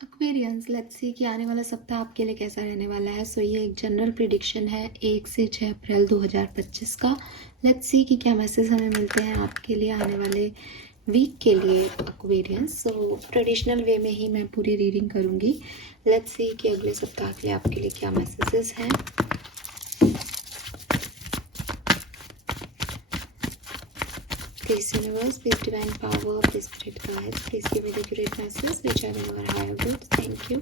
Aquarians, let's see कि आने वाला सप्ताह आपके लिए कैसा रहने वाला है। सो ये एक जनरल प्रिडिक्शन है 1 से 6 अप्रैल 2025 का। लेट्स सी कि क्या मैसेज हमें मिलते हैं आपके लिए आने वाले वीक के लिए एक्वेरियंस। सो ट्रेडिशनल वे में ही मैं पूरी रीडिंग करूँगी। लेट्स सी कि अगले सप्ताह के लिए आपके लिए क्या मैसेजेस हैं। Please universe, please divine power, please spirit guide, please give me the accurate messages which are in our higher good. Thank you.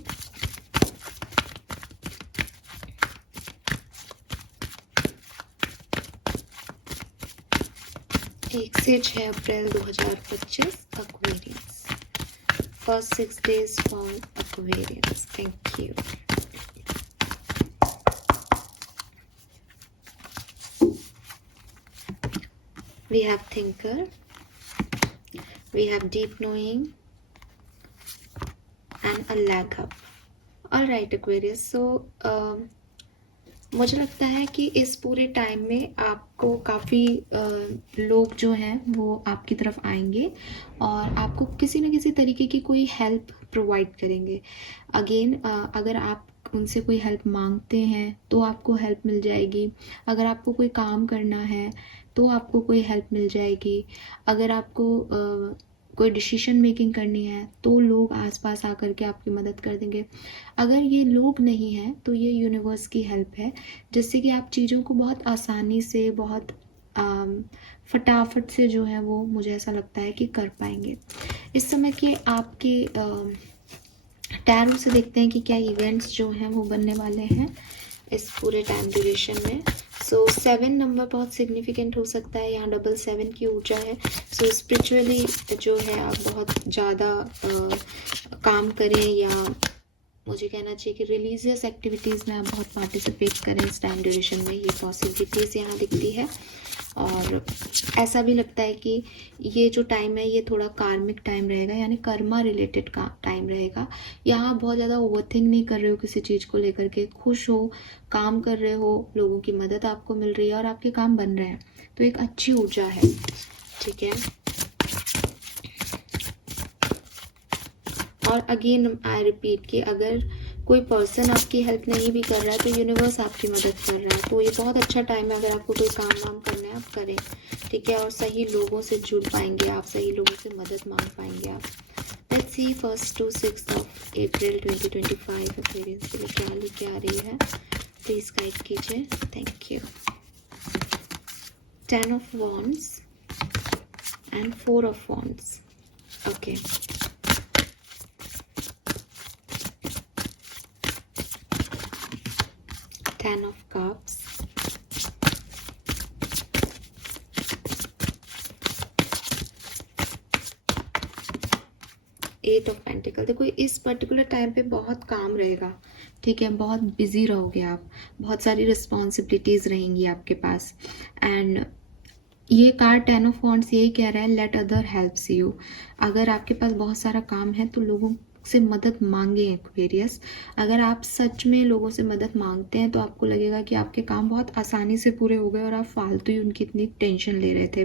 एक से 6 अप्रैल 2025 Aquarius. First 6 days for Aquarius. Thank you. We have thinker, we have deep knowing and a leg up. All right Aquarius, so मुझे लगता है कि इस पूरे time में आपको काफ़ी लोग जो हैं वो आपकी तरफ आएंगे और आपको किसी न किसी तरीके की कोई हेल्प प्रोवाइड करेंगे। अगेन अगर आप उनसे कोई हेल्प मांगते हैं तो आपको हेल्प मिल जाएगी। अगर आपको कोई काम करना है तो आपको कोई हेल्प मिल जाएगी। अगर आपको कोई डिसीजन मेकिंग करनी है तो लोग आसपास आकर के आपकी मदद कर देंगे। अगर ये लोग नहीं हैं तो ये यूनिवर्स की हेल्प है, जिससे कि आप चीज़ों को बहुत आसानी से, बहुत फटाफट से जो है वो मुझे ऐसा लगता है कि कर पाएंगे। इस समय के आपके टैरो से देखते हैं कि क्या इवेंट्स जो हैं वो बनने वाले हैं इस पूरे टाइम ड्यूरेशन में। सो 7 नंबर बहुत सिग्निफिकेंट हो सकता है, यहाँ 7 की ऊर्जा है। सो स्पिरिचुअली जो है आप बहुत ज़्यादा काम करें, या मुझे कहना चाहिए कि रिलीजियस एक्टिविटीज़ में आप बहुत पार्टिसिपेट करें इस टाइम ड्यूरेशन में, ये पॉसिबिलिटीज़ यहाँ दिखती है। और ऐसा भी लगता है कि ये जो टाइम है ये थोड़ा कार्मिक टाइम रहेगा, यानी कर्मा रिलेटेड का टाइम रहेगा। यहाँ आप बहुत ज़्यादा ओवरथिंक नहीं कर रहे हो किसी चीज़ को लेकर के, खुश हो, काम कर रहे हो, लोगों की मदद आपको मिल रही है और आपके काम बन रहे हैं, तो एक अच्छी ऊर्जा है। ठीक है, और अगेन आई रिपीट कि अगर कोई पर्सन आपकी हेल्प नहीं भी कर रहा है तो यूनिवर्स आपकी मदद कर रहा है, तो ये बहुत अच्छा टाइम है। अगर आपको कोई काम वाम करना है आप करें, ठीक है, और सही लोगों से जुड़ पाएंगे आप, सही लोगों से मदद मांग पाएंगे आप। Let's see 1 to 6 April 2025 Aquarians के लिए क्या लेके आ रही है, प्लीज गाइड कीजिए। Thank you. 10 of Wands and 4 of Wands. Okay. 10 of Cups, 8 of Pentacles। देखो इस पर्टिकुलर टाइम पे बहुत काम रहेगा, ठीक है, बहुत बिजी रहोगे आप, बहुत सारी रिस्पॉन्सिबिलिटीज़ रहेंगी आपके पास। एंड ये कार्ड 10 ऑफ वॉन्ड्स यही कह रहा है, लेट अदर हेल्प्स यू। अगर आपके पास बहुत सारा काम है तो लोगों से मदद मांगे एक्वेरियस। अगर आप सच में लोगों से मदद मांगते हैं तो आपको लगेगा कि आपके काम बहुत आसानी से पूरे हो गए और आप फालतू ही उनकी इतनी टेंशन ले रहे थे।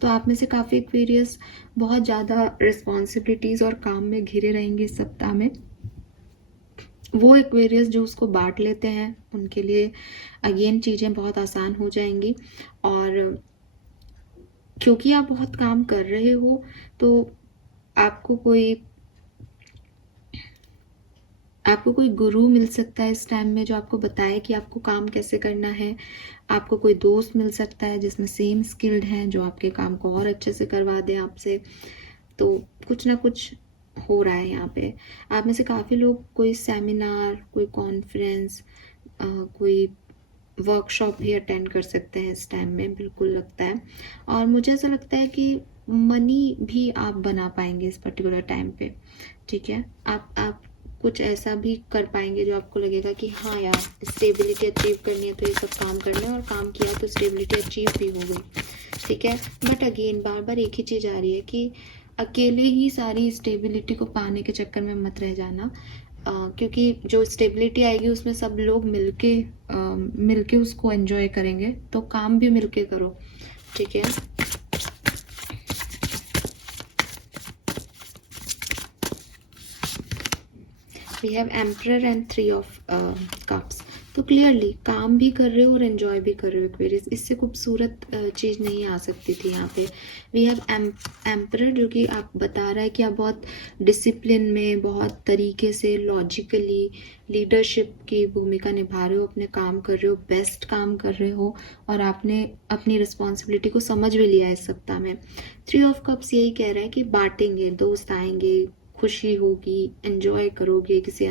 तो आप में से काफ़ी एक्वेरियस बहुत ज़्यादा रिस्पॉन्सिबिलिटीज़ और काम में घिरे रहेंगे इस सप्ताह में। वो एक्वेरियस जो उसको बांट लेते हैं उनके लिए अगेन चीज़ें बहुत आसान हो जाएंगी। और क्योंकि आप बहुत काम कर रहे हो तो आपको कोई गुरु मिल सकता है इस टाइम में जो आपको बताए कि आपको काम कैसे करना है। आपको कोई दोस्त मिल सकता है जिसमें सेम स्किल्ड हैं, जो आपके काम को और अच्छे से करवा दे आपसे। तो कुछ ना कुछ हो रहा है यहाँ पे। आप में से काफ़ी लोग कोई सेमिनार, कोई कॉन्फ्रेंस, कोई वर्कशॉप भी अटेंड कर सकते हैं इस टाइम में, बिल्कुल लगता है। और मुझे ऐसा लगता है कि मनी भी आप बना पाएंगे इस पर्टिकुलर टाइम पे, ठीक है। आप कुछ ऐसा भी कर पाएंगे जो आपको लगेगा कि हाँ यार, स्टेबिलिटी अचीव करनी है तो ये सब काम करना है, और काम किया तो स्टेबिलिटी अचीव भी हो गई, ठीक है। बट अगेन बार बार एक ही चीज़ आ रही है कि अकेले ही सारी स्टेबिलिटी को पाने के चक्कर में मत रह जाना। क्योंकि जो स्टेबिलिटी आएगी उसमें सब लोग मिलके उसको एंजॉय करेंगे, तो काम भी मिलके करो, ठीक है। We have emperor and 3 of cups. तो क्लियरली काम भी कर रहे हो और एंजॉय भी कर रहे हो एक्वेरियस, इससे खूबसूरत चीज़ नहीं आ सकती थी यहाँ पे। वी हैव एम्परर जो कि आप बता रहा है कि आप बहुत डिसिप्लिन में, बहुत तरीके से लॉजिकली लीडरशिप की भूमिका निभा रहे हो, अपने काम कर रहे हो, बेस्ट काम कर रहे हो, और आपने अपनी रिस्पॉन्सिबिलिटी को समझ भी लिया इस सप्ताह में। 3 ऑफ कप्स यही कह रहा है कि बांटेंगे, दोस्त आएंगे, खुशी होगी, एंजॉय करोगे किसी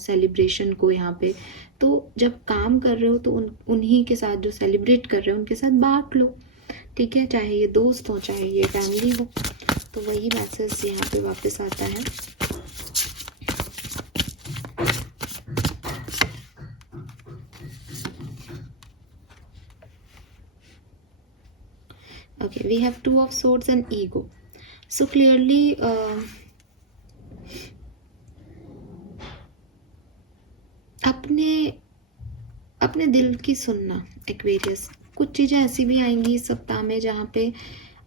सेलिब्रेशन को यहाँ पे। तो जब काम कर रहे हो तो उन्हीं के साथ जो सेलिब्रेट कर रहे हो उनके साथ बांट लो, ठीक है, चाहे ये दोस्त हो चाहे ये फैमिली हो। तो वही मैसेज यहाँ पे वापस आता है। Okay, we have 2 of swords and ego. So clearly अपने दिल की सुनना एक्वेरियस। कुछ चीज़ें ऐसी भी आएंगी इस सप्ताह में जहाँ पे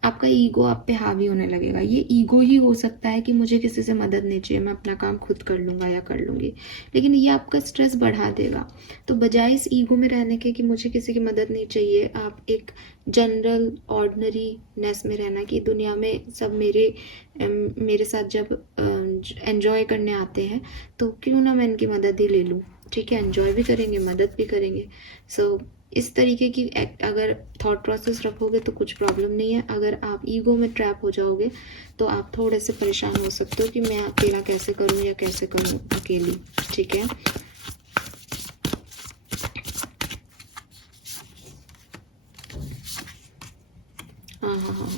आपका ईगो आप पे हावी होने लगेगा। ये ईगो ही हो सकता है कि मुझे किसी से मदद नहीं चाहिए, मैं अपना काम खुद कर लूँगा या कर लूँगी, लेकिन ये आपका स्ट्रेस बढ़ा देगा। तो बजाय इस ईगो में रहने के कि मुझे किसी की मदद नहीं चाहिए, आप एक जनरल ऑर्डिनरी नेस में रहना कि दुनिया में सब मेरे साथ जब एंजॉय करने आते हैं तो क्यों ना मैं इनकी मदद ही ले लूँ, ठीक है, एंजॉय भी करेंगे, मदद भी करेंगे। सो इस तरीके की अगर थॉट प्रोसेस रखोगे तो कुछ प्रॉब्लम नहीं है। अगर आप ईगो में ट्रैप हो जाओगे तो आप थोड़े से परेशान हो सकते हो कि मैं अकेला कैसे करूं या कैसे करूं अकेली, ठीक है। हाँ।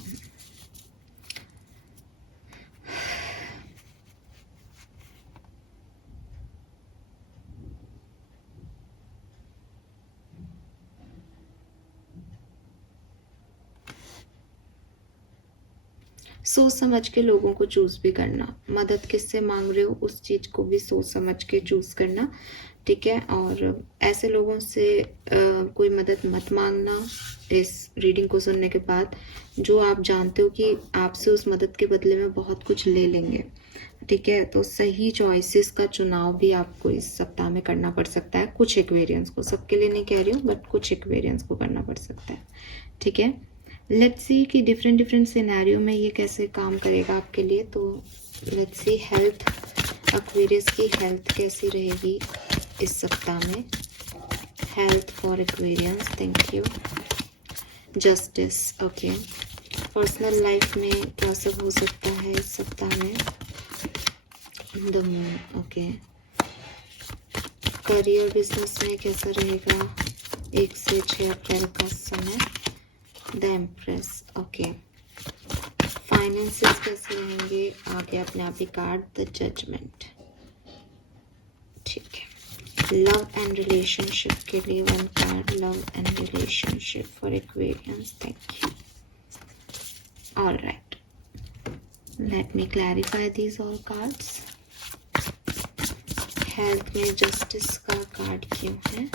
सोच समझ के लोगों को चूज भी करना, मदद किससे मांग रहे हो उस चीज को भी सोच समझ के चूज करना, ठीक है। और ऐसे लोगों से कोई मदद मत मांगना इस रीडिंग को सुनने के बाद जो आप जानते हो कि आपसे उस मदद के बदले में बहुत कुछ ले लेंगे, ठीक है। तो सही चॉइसेस का चुनाव भी आपको इस सप्ताह में करना पड़ सकता है, कुछ एक्वेरियंस को, सबके लिए नहीं कह रही हूँ बट कुछ एक्वेरियंस को करना पड़ सकता है, ठीक है। लेट्स सी कि डिफरेंट सिनेरियो में ये कैसे काम करेगा आपके लिए। तो लेट्स सी हेल्थ, एक्वेरियस की हेल्थ कैसी रहेगी इस सप्ताह में। Health for Aquarians, thank you. Justice, okay. Personal life में क्या सब हो सकता है इस सप्ताह में। The moon, okay. Career business में कैसा रहेगा 1 से 6 अप्रैल का समय। The empress, okay. फाइनेंसेस कैसे रहेंगे आगे अपने आप ही कार्ड, द जजमेंट, ठीक है। लव एंड रिलेशनशिप के लिए 1 card, love and relationship for Aquarians, thank you. Alright, let me clarify these all cards. Health में जस्टिस का कार्ड क्यों है।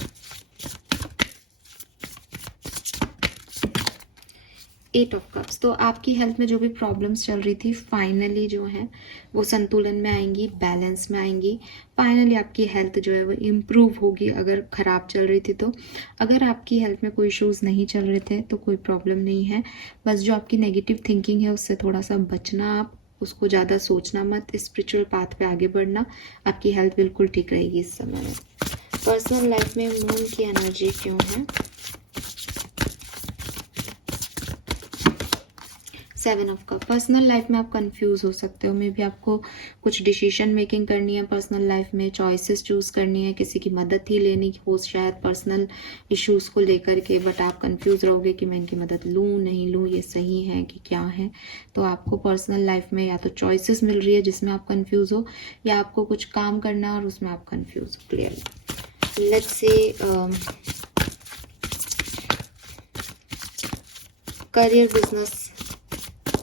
8 ऑफ कप्स, तो आपकी हेल्थ में जो भी प्रॉब्लम्स चल रही थी फाइनली जो है वो संतुलन में आएंगी, बैलेंस में आएंगी। फाइनली आपकी हेल्थ जो है वो इम्प्रूव होगी अगर ख़राब चल रही थी तो। अगर आपकी हेल्थ में कोई इश्यूज़ नहीं चल रहे थे तो कोई प्रॉब्लम नहीं है, बस जो आपकी नेगेटिव थिंकिंग है उससे थोड़ा सा बचना, आप उसको ज़्यादा सोचना मत, स्पिरिचुअल पाथ पे आगे बढ़ना, आपकी हेल्थ बिल्कुल ठीक रहेगी इस समय में। पर्सनल लाइफ में मून की एनर्जी क्यों है। 7 ऑफ कप, पर्सनल लाइफ में आप कंफ्यूज हो सकते हो, मे भी आपको कुछ डिसीजन मेकिंग करनी है पर्सनल लाइफ में, चॉइसेस चूज करनी है, किसी की मदद ही लेनी हो शायद पर्सनल इश्यूज को लेकर के, बट आप कंफ्यूज रहोगे कि मैं इनकी मदद लूँ नहीं लूँ, ये सही है कि क्या है। तो आपको पर्सनल लाइफ में या तो चॉइसेस मिल रही है जिसमें आप कंफ्यूज हो, या आपको कुछ काम करना है और उसमें आप कंफ्यूज हो। Clear, let's say career, business,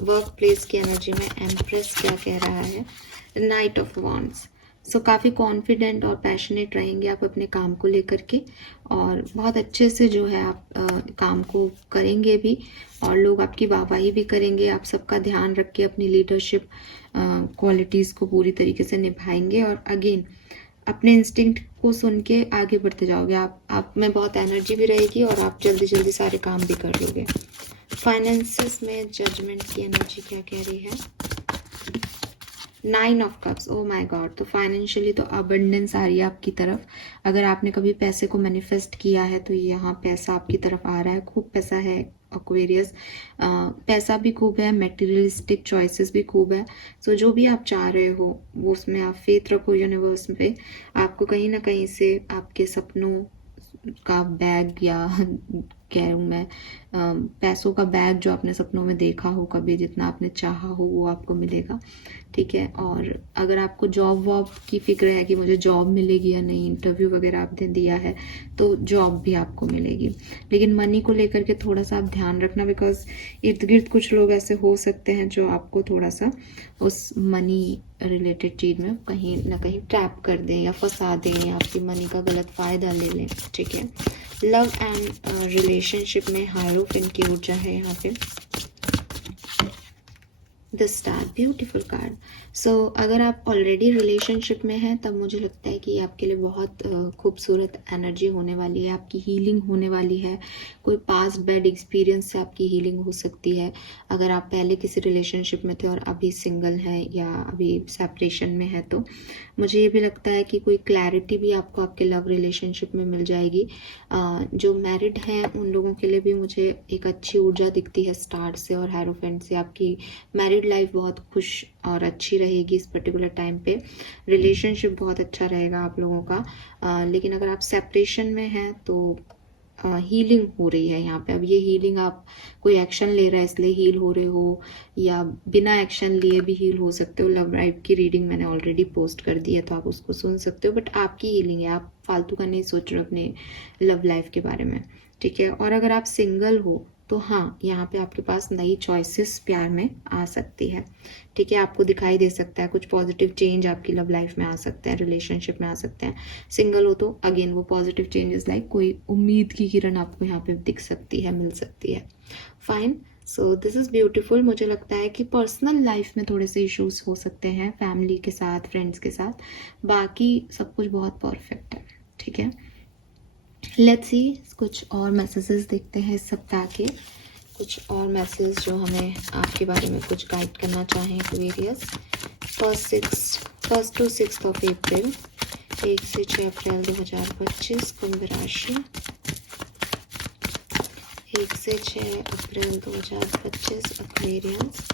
work place की एनर्जी में एम्प्रेस क्या कह रहा है। नाइट ऑफ वॉन्ड्स, सो काफ़ी कॉन्फिडेंट और पैशनेट रहेंगे आप अपने काम को लेकर के, और बहुत अच्छे से जो है आप काम को करेंगे भी, और लोग आपकी वाहवाही भी करेंगे। आप सबका ध्यान रख के अपनी लीडरशिप क्वालिटीज़ को पूरी तरीके से निभाएंगे। और अगेन अपने इंस्टिंक्ट को सुन के आगे बढ़ते जाओगे। आप में बहुत एनर्जी भी रहेगी और आप जल्दी जल्दी सारे काम भी कर लोगे। फाइनेंसेस में जजमेंट की एनर्जी क्या कह रही है? 9 of cups, oh my God. तो फाइनेंशियली तो अबंडेंस आ रही है आपकी तरफ। अगर आपने कभी पैसे को मैनिफेस्ट किया है तो यहाँ पैसा आपकी तरफ आ रहा है, खूब पैसा है एक्वेरियस। पैसा भी खूब है, मटेरियलिस्टिक चॉइसेस भी खूब है। सो जो भी आप चाह रहे हो वो उसमें आप फेथ रखो यूनिवर्स पे। आपको कहीं ना कहीं से आपके सपनों का बैग, या कह हूँ मैं पैसों का बैग जो आपने सपनों में देखा हो कभी, जितना आपने चाहा हो वो आपको मिलेगा। ठीक है। और अगर आपको जॉब वॉब की फिक्र है कि मुझे जॉब मिलेगी या नहीं, इंटरव्यू वगैरह आपने दिया है तो जॉब भी आपको मिलेगी। लेकिन मनी को लेकर के थोड़ा सा आप ध्यान रखना, बिकॉज इर्द गिर्द कुछ लोग ऐसे हो सकते हैं जो आपको थोड़ा सा उस मनी रिलेटेड चीज़ में कहीं ना कहीं ट्रैप कर दें या फंसा दें, या आपकी मनी का गलत फ़ायदा ले लें। ठीक है। लव एंड रिलेशनशिप में हायरोफेंट की ऊर्जा है यहाँ पे। The star, beautiful card. So अगर आप ऑलरेडी रिलेशनशिप में हैं तब मुझे लगता है कि आपके लिए बहुत खूबसूरत एनर्जी होने वाली है, आपकी हीलिंग होने वाली है। कोई पास्ट बैड एक्सपीरियंस से आपकी हीलिंग हो सकती है। अगर आप पहले किसी रिलेशनशिप में थे और अभी सिंगल हैं या अभी सेपरेशन में है, तो मुझे ये भी लगता है कि कोई क्लैरिटी भी आपको आपके लव रिलेशनशिप में मिल जाएगी। जो मैरिड हैं उन लोगों के लिए भी मुझे एक अच्छी ऊर्जा दिखती है स्टार से और हेरोफेंट से। आपकी मैरिड लाइफ बहुत खुश और अच्छी रहेगी इस पर्टिकुलर टाइम पे। रिलेशनशिप बहुत अच्छा रहेगा आप लोगों का। लेकिन अगर आप सेपरेशन में हैं तो हीलिंग हो रही है यहाँ पे। अब ये हीलिंग आप कोई एक्शन ले रहा है इसलिए हील हो रहे हो, या बिना एक्शन लिए भी हील हो सकते हो। लव लाइफ की रीडिंग मैंने ऑलरेडी पोस्ट कर दी है तो आप उसको सुन सकते हो, बट आपकी हीलिंग है, आप फालतू का नहीं सोच रहे हो अपने लव लाइफ के बारे में। ठीक है। और अगर आप सिंगल हो तो हाँ, यहाँ पे आपके पास नई चॉइसेस प्यार में आ सकती है। ठीक है। आपको दिखाई दे सकता है कुछ पॉजिटिव चेंज आपकी लव लाइफ में आ सकते हैं, रिलेशनशिप में आ सकते हैं। सिंगल हो तो अगेन वो पॉजिटिव चेंजेस लाइक कोई उम्मीद की किरण आपको यहाँ पे दिख सकती है, मिल सकती है। Fine. So this is beautiful. मुझे लगता है कि पर्सनल लाइफ में थोड़े से इश्यूज हो सकते हैं फैमिली के साथ, फ्रेंड्स के साथ, बाकी सब कुछ बहुत परफेक्ट है। ठीक है। लेट्स सी कुछ और मैसेजेस देखते हैं इस सप्ताह के। कुछ और मैसेज जो हमें आपके बारे में कुछ गाइड करना चाहें Aquarius. First to 6 of April, 1 से 6 अप्रैल 2025, कुंभ राशि। 1 से 6 अप्रैल 2025 एक्वेरियस।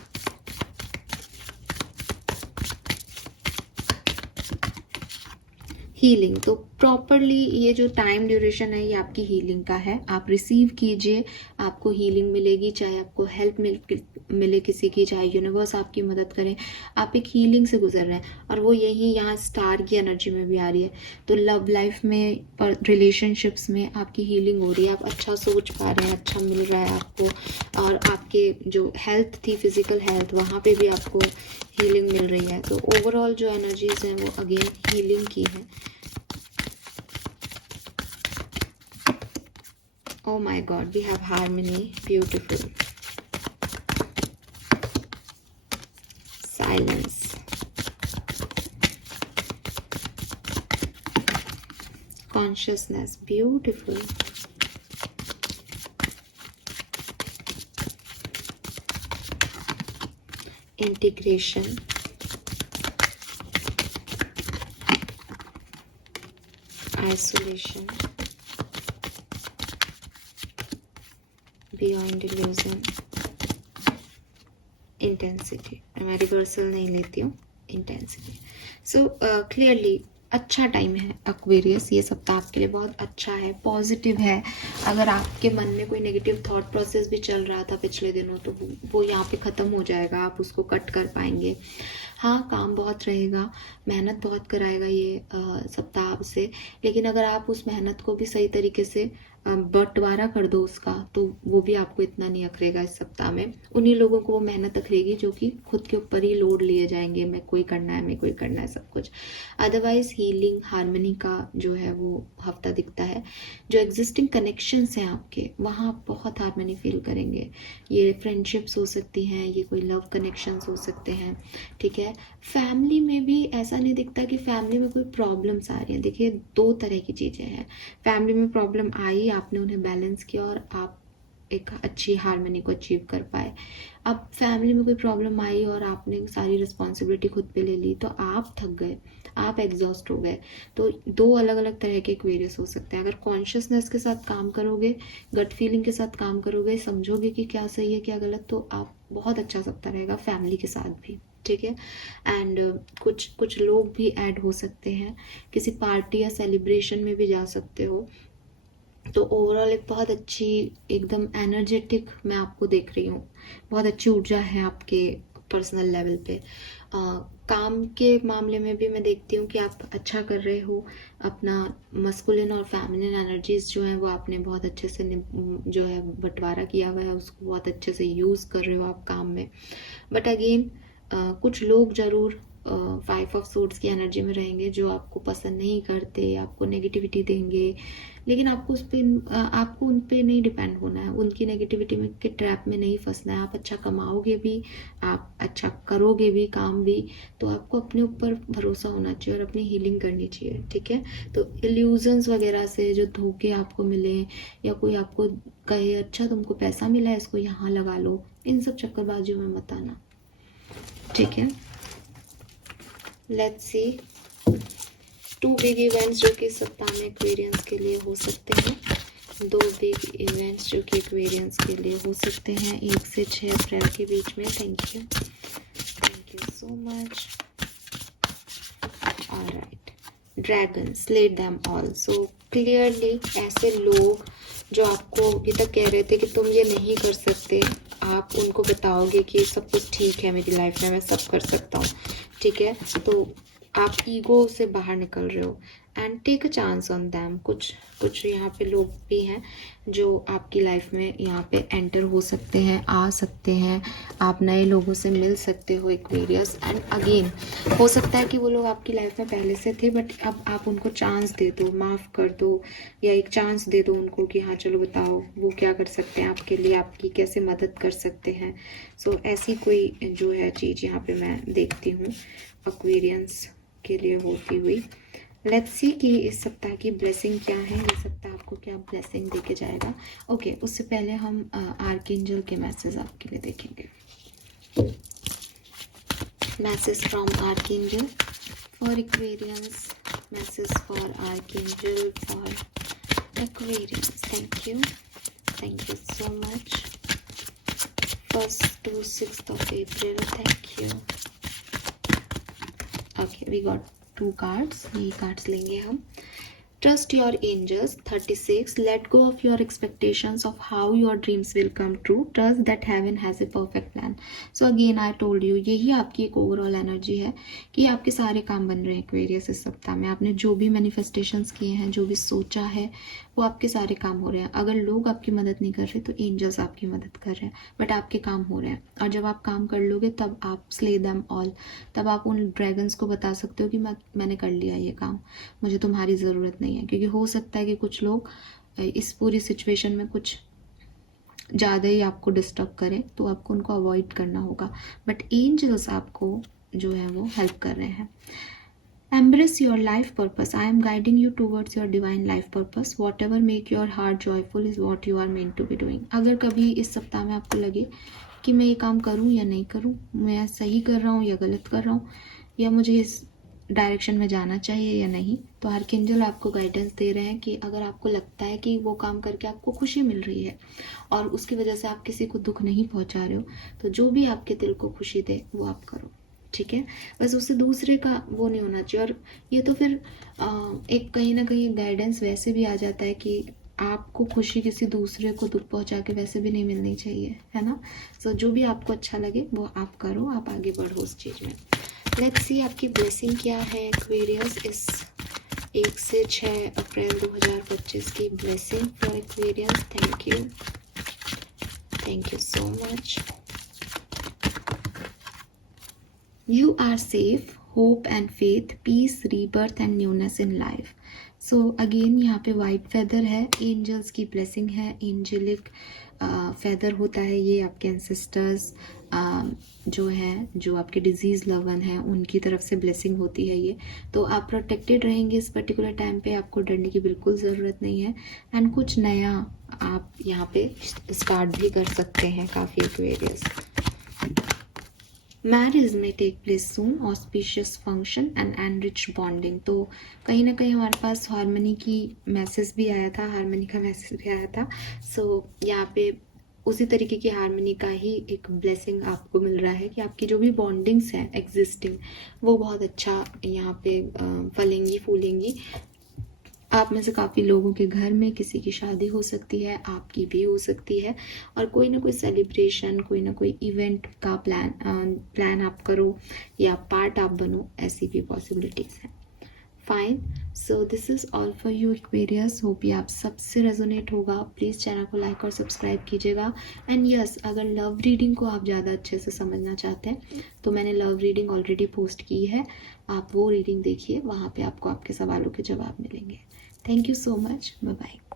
हीलिंग तो प्रॉपरली ये जो टाइम ड्यूरेशन है ये आपकी हीलिंग का है। आप रिसीव कीजिए, आपको हीलिंग मिलेगी। चाहे आपको हेल्प मिले किसी की, चाहे यूनिवर्स आपकी मदद करे, आप एक हीलिंग से गुजर रहे हैं और वो यही यहाँ स्टार की एनर्जी में भी आ रही है। तो लव लाइफ में और रिलेशनशिप्स में आपकी हीलिंग हो रही है। आप अच्छा सोच पा रहे हैं, अच्छा मिल रहा है आपको। और आपके जो हेल्थ थी, फिजिकल हेल्थ, वहाँ पे भी आपको हीलिंग मिल रही है। तो ओवरऑल जो एनर्जीज हैं वो अगेन हीलिंग की है। Oh my God, we have harmony, beautiful. Silence. Consciousness, beautiful. Integration. Isolation. Beyond illusion. Intensity, मैं रिवर्सल नहीं लेती हूँ, इंटेंसिटी। सो क्लियरली अच्छा टाइम है एक्वेरियस। ये सप्ताह आपके लिए बहुत अच्छा है, पॉजिटिव है। अगर आपके मन में कोई नेगेटिव थॉट प्रोसेस भी चल रहा था पिछले दिनों तो वो यहाँ पे ख़त्म हो जाएगा, आप उसको कट कर पाएंगे। हाँ, काम बहुत रहेगा, मेहनत बहुत कराएगा ये सप्ताह से, लेकिन अगर आप उस मेहनत को भी सही तरीके से बंटवारा कर दो उसका, तो वो भी आपको इतना नहीं अखरेगा इस सप्ताह में। उन्हीं लोगों को वो मेहनत अखरेगी जो कि खुद के ऊपर ही लोड लिए जाएंगे, मैं कोई करना है, मैं कोई करना है सब कुछ। अदरवाइज हीलिंग हार्मनी का जो है वो हफ्ता दिखता है। जो एग्जिस्टिंग कनेक्शंस हैं आपके, वहाँ आप बहुत हार्मनी फील करेंगे। ये फ्रेंडशिप्स हो सकती हैं, ये कोई लव कनेक्शंस हो सकते हैं, ठीक है। फैमिली में भी ऐसा नहीं दिखता कि फैमिली में कोई प्रॉब्लम्स आ रही हैं। देखिए, दो तरह की चीज़ें हैं। फैमिली में प्रॉब्लम आई, आपने उन्हें बैलेंस किया और आप एक अच्छी हार्मनी को अचीव कर पाए। अब फैमिली में कोई प्रॉब्लम आई और आपने सारी रिस्पॉन्सिबिलिटी खुद पे ले ली, तो आप थक गए, आप एग्जॉस्ट हो गए। तो दो अलग अलग तरह के एक्वेरियस हो सकते हैं। अगर कॉन्शियसनेस के साथ काम करोगे, गट फीलिंग के साथ काम करोगे, समझोगे कि क्या सही है क्या गलत, तो आप बहुत अच्छा सप्ताह रहेगा फैमिली के साथ भी, ठीक है। एंड कुछ कुछ लोग भी ऐड हो सकते हैं, किसी पार्टी या सेलिब्रेशन में भी जा सकते हो। तो ओवरऑल एक बहुत अच्छी, एकदम एनर्जेटिक मैं आपको देख रही हूँ। बहुत अच्छी ऊर्जा है आपके पर्सनल लेवल पे। काम के मामले में भी मैं देखती हूँ कि आप अच्छा कर रहे हो। अपना मस्कुलिन और फेमिनिन एनर्जीज जो हैं वो आपने बहुत अच्छे से जो है बंटवारा किया हुआ है, उसको बहुत अच्छे से यूज़ कर रहे हो आप काम में। बट अगेन कुछ लोग ज़रूर 5 ऑफ सोर्ड्स की एनर्जी में रहेंगे जो आपको पसंद नहीं करते, आपको नेगेटिविटी देंगे। लेकिन आपको आपको उन पे नहीं डिपेंड होना है, उनकी नेगेटिविटी में के ट्रैप में नहीं फंसना है। आप अच्छा कमाओगे भी, आप अच्छा करोगे भी काम भी, तो आपको अपने ऊपर भरोसा होना चाहिए और अपनी हीलिंग करनी चाहिए, ठीक है। तो इल्यूजन्स वगैरह से जो धोखे आपको मिले, या कोई आपको कहे अच्छा तुमको पैसा मिला है इसको यहाँ लगा लो, इन सब चक्करबाजियों में मत आना, ठीक है। लेट्स सी 2 बिग इवेंट्स जो कि इस सप्ताह में एक्वेरियंस के लिए हो सकते हैं। 2 बिग इवेंट्स जो कि एक्वेरियंस के लिए हो सकते हैं 1 से 6 अप्रैल के बीच में। Thank you so much. Alright, dragon slayed them all. So clearly ऐसे लोग जो आपको अभी तक कह रहे थे कि तुम ये नहीं कर सकते, आप उनको बताओगे कि सब कुछ ठीक है मेरी लाइफ में, मैं सब कर सकता हूँ, ठीक है। तो आप ईगो से बाहर निकल रहे हो and take a chance on them. कुछ यहाँ पे लोग भी हैं जो आपकी लाइफ में यहाँ पे एंटर हो सकते हैं, आ सकते हैं। आप नए लोगों से मिल सकते हो एक्वेरियस। एंड अगेन हो सकता है कि वो लोग आपकी लाइफ में पहले से थे, बट अब आप उनको चांस दे दो, माफ़ कर दो, या एक चांस दे दो उनको कि हाँ चलो बताओ वो क्या कर सकते हैं आपके लिए, आपकी कैसे मदद कर सकते हैं। सो ऐसी कोई जो है चीज़ यहाँ पे मैं देखती हूँ एक्वेरियंस के लिए होती हुई। लेट्स सी कि इस सप्ताह की ब्लेसिंग क्या है, इस सप्ताह आपको क्या ब्लेसिंग देके जाएगा। ओके, उससे पहले हम आर्कएंजल के मैसेज आपके लिए देखेंगे। Message from archangel for Aquarians, message for archangel for Aquarians. Thank you so much. 1st to 6th of April, thank you. Okay, we got 2 cards, ये cards लेंगे हम। Trust your angels, 36. Let go of your expectations of how your dreams will come true. Trust that heaven has a perfect plan. So again I told you, यही आपकी एक overall energy है कि आपके सारे काम बन रहे हैं एक्वेरियस इस सप्ताह में। आपने जो भी मैनिफेस्टेशंस किए हैं, जो भी सोचा है, वो आपके सारे काम हो रहे हैं। अगर लोग आपकी मदद नहीं कर रहे तो एंजल्स आपकी मदद कर रहे हैं, बट आपके काम हो रहे हैं। और जब आप काम कर लोगे तब आप स्ले देम ऑल, तब आप उन ड्रैगन्स को बता सकते हो कि मैंने कर लिया ये काम, मुझे तुम्हारी ज़रूरत नहीं है। क्योंकि हो सकता है कि कुछ लोग इस पूरी सिचुएशन में कुछ ज़्यादा ही आपको डिस्टर्ब करें, तो आपको उनको अवॉइड करना होगा। बट एंजल्स आपको जो है वो हेल्प कर रहे हैं। Embrace your life purpose. I am guiding you towards your divine life purpose. Whatever make your heart joyful is what you are meant to be doing. अगर कभी इस सप्ताह में आपको लगे कि मैं ये काम करूँ या नहीं करूँ, मैं सही कर रहा हूँ या गलत कर रहा हूँ, या मुझे इस डायरेक्शन में जाना चाहिए या नहीं, तो आर्कएंजल आपको गाइडेंस दे रहे हैं कि अगर आपको लगता है कि वो काम करके आपको खुशी मिल रही है और उसकी वजह से आप किसी को दुख नहीं पहुँचा रहे हो, तो जो भी आपके दिल को खुशी दे वो आप करो, ठीक है। बस उससे दूसरे का वो नहीं होना चाहिए। और ये तो फिर एक कहीं ना कहीं गाइडेंस वैसे भी आ जाता है कि आपको खुशी किसी दूसरे को दुख पहुंचा के वैसे भी नहीं मिलनी चाहिए, है ना। सो जो भी आपको अच्छा लगे वो आप करो, आप आगे बढ़ो उस चीज़ में। लेट्स सी आपकी ब्लेसिंग क्या है एक्वेरियस इस 1 से 6 अप्रैल 2025 की blessing for Aquarians. Thank you so much. You are safe, hope and faith, peace, rebirth and newness in life. So again यहाँ पे वाइट फेदर है, एंजल्स की ब्लेसिंग है, एंजेलिक फेदर होता है ये आपके एंसेस्टर्स जो हैं, जो आपके डिजीज़ लवन हैं, उनकी तरफ से ब्लेसिंग होती है ये। तो आप प्रोटेक्टेड रहेंगे इस पर्टिकुलर टाइम पे, आपको डरने की बिल्कुल ज़रूरत नहीं है। एंड कुछ नया आप यहाँ पे स्टार्ट भी कर सकते हैं काफ़ी एक्वेरियस। मैरिज में take place soon, auspicious function and enrich bonding. तो कहीं ना कहीं हमारे पास हार्मनी की मैसेज भी आया था, हार्मनी का मैसेज भी आया था। सो यहाँ पे उसी तरीके की हार्मनी का ही एक ब्लेसिंग आपको मिल रहा है कि आपकी जो भी बॉन्डिंग्स हैं एग्जिस्टिंग, वो बहुत अच्छा यहाँ पे फलेंगी फूलेंगी। आप में से काफ़ी लोगों के घर में किसी की शादी हो सकती है, आपकी भी हो सकती है, और कोई ना कोई सेलिब्रेशन, कोई ना कोई इवेंट का प्लान आप करो या पार्ट आप बनो, ऐसी भी पॉसिबिलिटीज़ हैं। Fine, so this is all for you Aquarius. Hope ये आप सबसे रेजोनेट होगा। प्लीज़ चैनल को लाइक और सब्सक्राइब कीजिएगा। एंड यस, अगर लव रीडिंग को आप ज़्यादा अच्छे से समझना चाहते हैं तो मैंने लव रीडिंग ऑलरेडी पोस्ट की है, आप वो रीडिंग देखिए, वहाँ पे आपको आपके सवालों के जवाब मिलेंगे। Thank you so much, bye bye.